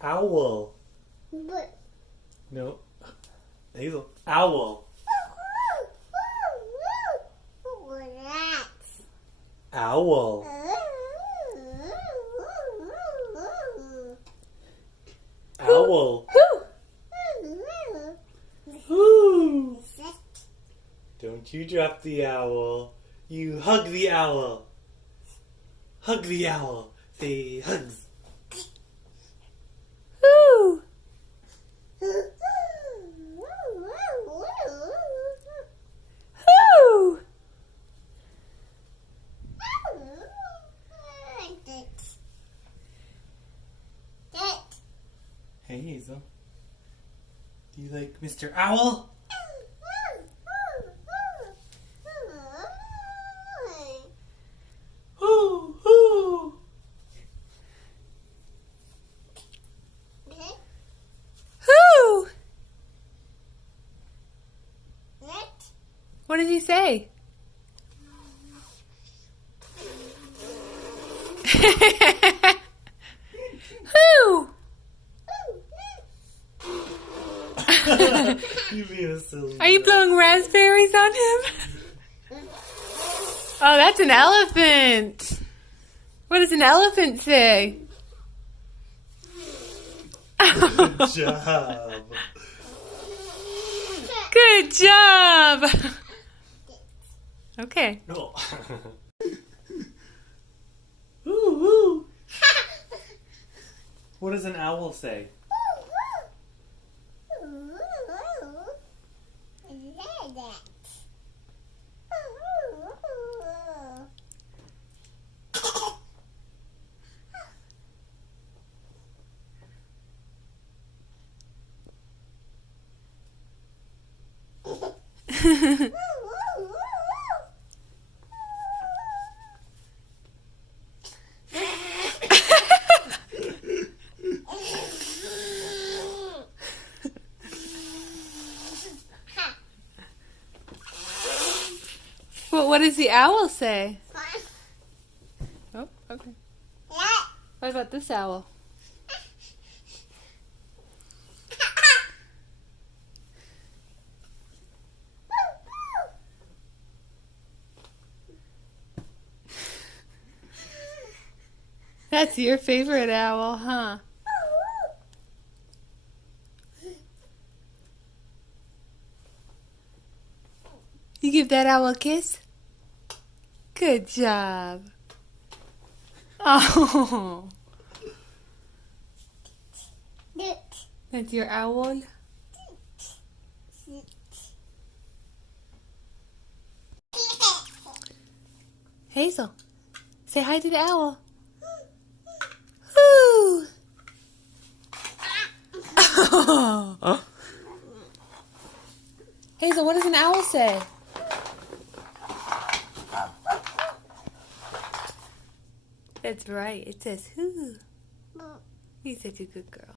Owl. But No. Hazel. Owl. rat. Owl. Owl. Woo. Don't you drop the owl. You hug the owl. Hug the owl. Say hugs. Woo! Woo! Hey Hazel. Do you like Mr. Owl? Hoo hoo. Who? What did he say? Who? You being silly. Are you blowing raspberries on him? Oh, that's an elephant. What does an elephant say? Good job. Good job. Okay. No. Ooh, ooh. What does an owl say? Well, what does the owl say? Oh, okay. What about this owl? That's your favorite owl, huh? You give that owl a kiss? Good job. Oh, that's your owl? Hazel, say hi to the owl. Woo! Hazel, what does an owl say? That's right. It says, whoo. You're such a good girl.